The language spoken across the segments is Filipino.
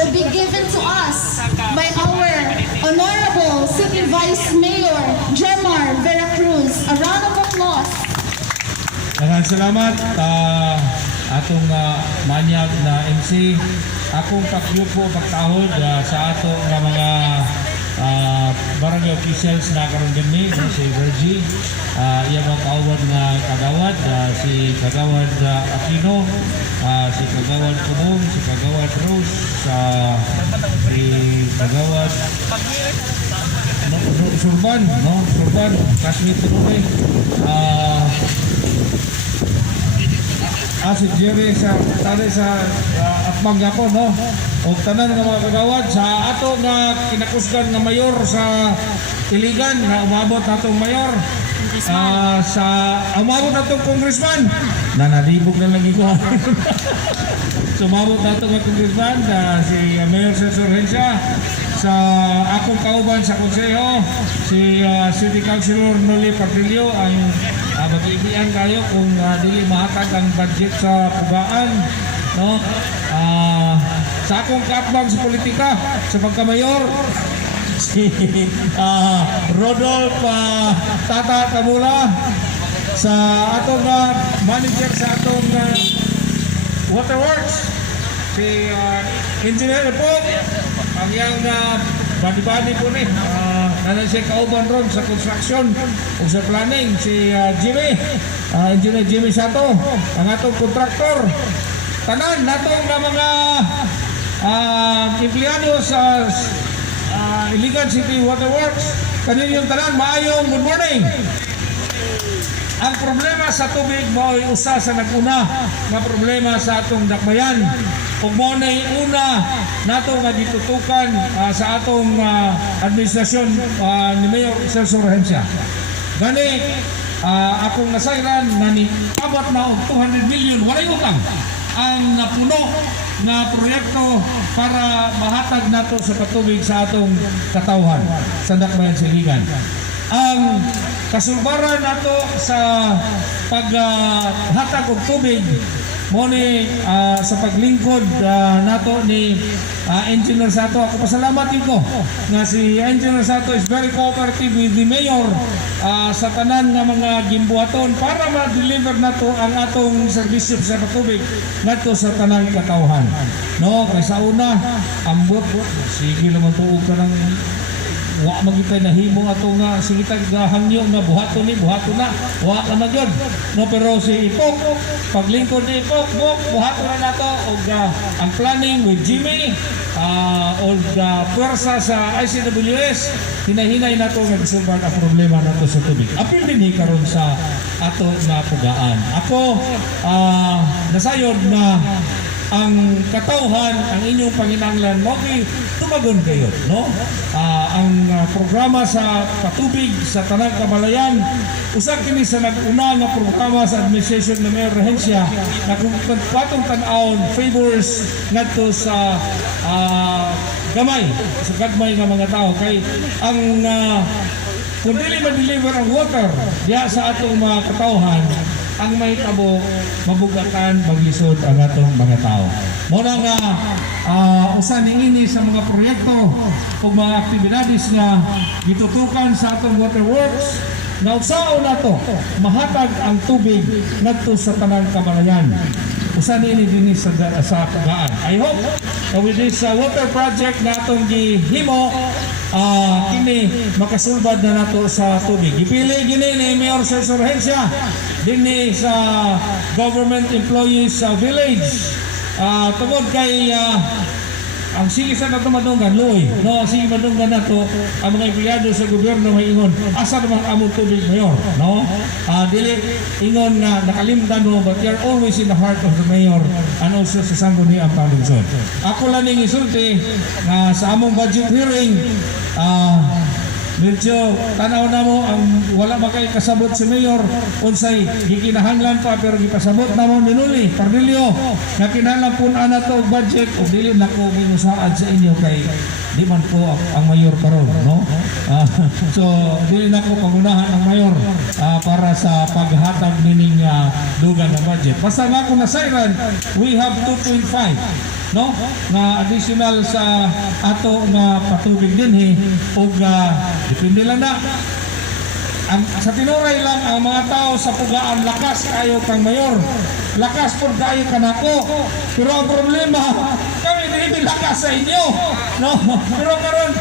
will be given to us by our Honorable City Vice Mayor Jemar Veracruz. A round of applause. Maraming salamat atong manyag na MC. Akong paglupo pagtahod sa ato nga mga barangay officials na karon din ni si Virgie, iya mga kaawad nga kagawad, si Kagawad Aquino, si Kagawad Kumong, si Kagawad Rose, si Kagawad Surban, Surban, Kasmit Tunay, si Jerry sa atmang ako, o tanan nga mga kagawad sa ato nga kinakusgan nga mayor sa Iligan na umabot natong mayor, sa umabot natong congressman na nalibog na lang iko. So umabot natong congressman si Mayor Cesar Hensya, sa akong kauban sa konseho si City Councilor Noli Pardillo, ang mag-ibian kayo kung dili mahatag ang budget sa pugaan, sa akong kaatbang sa politika sa pagkamayor si Rodolf Tata Tabula, sa atong manager sa atong waterworks si Engineer po, ang yang badi-badi po ni nanan siya kauban ron sa construction o sa planning si Jimmy, Engineer Jimmy Sato, ang atong kontraktor. Tanan natong na mga empleyado sa Iligan City Waterworks, kaninyong tanan maayong good morning. Ang problema sa tubig mo ay usa sa naguna nga problema sa atong dakbayan, ug mo na una nato nga gitutukan sa atong administrasyon ni Mayor Cesar Hensya. Gani akong nasayran na ni abot na 200 million walay utang ang napuno na proyekto para mahatag nato sa patubig sa atong katawhan sa dakbayan sa Iligan. Ang kasulbaran nato sa paghatag og tubig mo ni sa paglingkod nato ni Engineer Sato. Ako pasalamat ko nga si Engineer Sato is very cooperative with the mayor sa tanan nga mga gimbuhaton para ma-deliver nato ang atong serbisyo sa patubig nato sa tanang katawhan. Kay sa una ambot sige naman tuog ka ng wa magitay nahimo ato nga sige tag hangyo na buhaton na wa ka magyod, pero si Ipok paglingkod ni Ipok buhaton na nato og ang planning with Jimmy og pwersa sa ICWS hinahinay nato nga gisulbad ang problema nato sa tubig. Apil din karon sa ato nga pugaan. Ako nasayod na ang katawhan, ang inyong panginanglan mo tumagon kayo, ang programa sa patubig sa Tanang Kamalayan, usa kini sa nag-una nga programa sa administration ng Mayor Hensya na kung patong tan-awon favors ngadto sa gagmay nga mga tao kay ang kung dili ma-deliver ang water diya sa atong mga katawhan, ang may tabo mabugatan maglisod ang atong mga tao. Muna nga usa niini sa mga proyekto o mga aktibidades nga gitutukan sa atong waterworks na usaon nato mahatag ang tubig ngadto sa Tanang Kamalayan. Usa niini dinhi sa pugaan. I hope with this water project na atong gihimo kini makasulbad na nato sa tubig. Ipili gini ni Mayor Cesar Hensya dinhi sa government employees sa village. Tungod kay ang sige sa nato madunggan luoy, sige madunggan nato ang mga empleyado sa gobyerno may ingon asa naman among tubig mayor, dili ingon na nakalimtan mo, but you're always in the heart of the mayor and also sa sangguniang panglungsod. Ako lang ning isulti sa among budget hearing, medyo tanaw na mo ang wala makay kasabot si Mayor unsay gikinahanglan pa, pero gipasabot na mo ni Noli Pardillo nga kinahanglan pun ana to budget o dili na ko ginusaad sa inyo kay di man ko ang mayor karon, so dili na ko pangunahan ang mayor para sa paghatag nining dugang na budget. Basta nga ko nasayran, we have 2.5 no, nga additional sa ato nga patubig din ug depende lang na sa tinuray lang ang mga tao sa pugaan lakas kayo kang mayor, lakas po kayo kanako, pero ang problema kami hindi lakas sa inyo, no, pero karon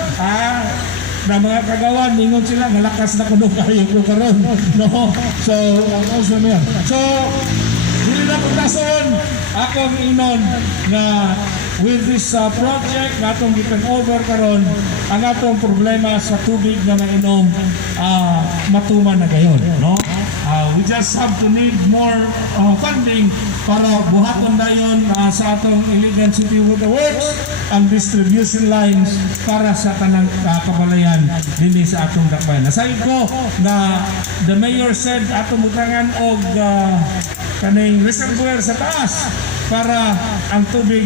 na mga kagawan ningon sila nga lakas na kuno kayo ko karon, no, so also na yan. So dili na pagdason akong inon nga with this project nga atong gikan over karon ang atong problema sa tubig na mainom matuman na gayon, no. We just have to need more funding para buhaton dayon sa atong Iligan City Water Works ang distribution lines para sa tanang kabalayan dinhi sa atong dakbayan. Nasabi ko na the mayor said atong butangan og kaning reservoir sa taas para ang tubig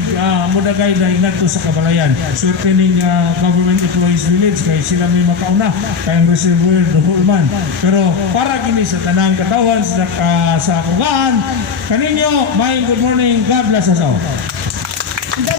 mudagay na inadto sa kabalayan. Swerte ning government employees village kay sila may makauna kay ang reservoir duhol man. Pero para gini sa tanang katawan sa pugaan kaninyo, may good morning, God bless us all.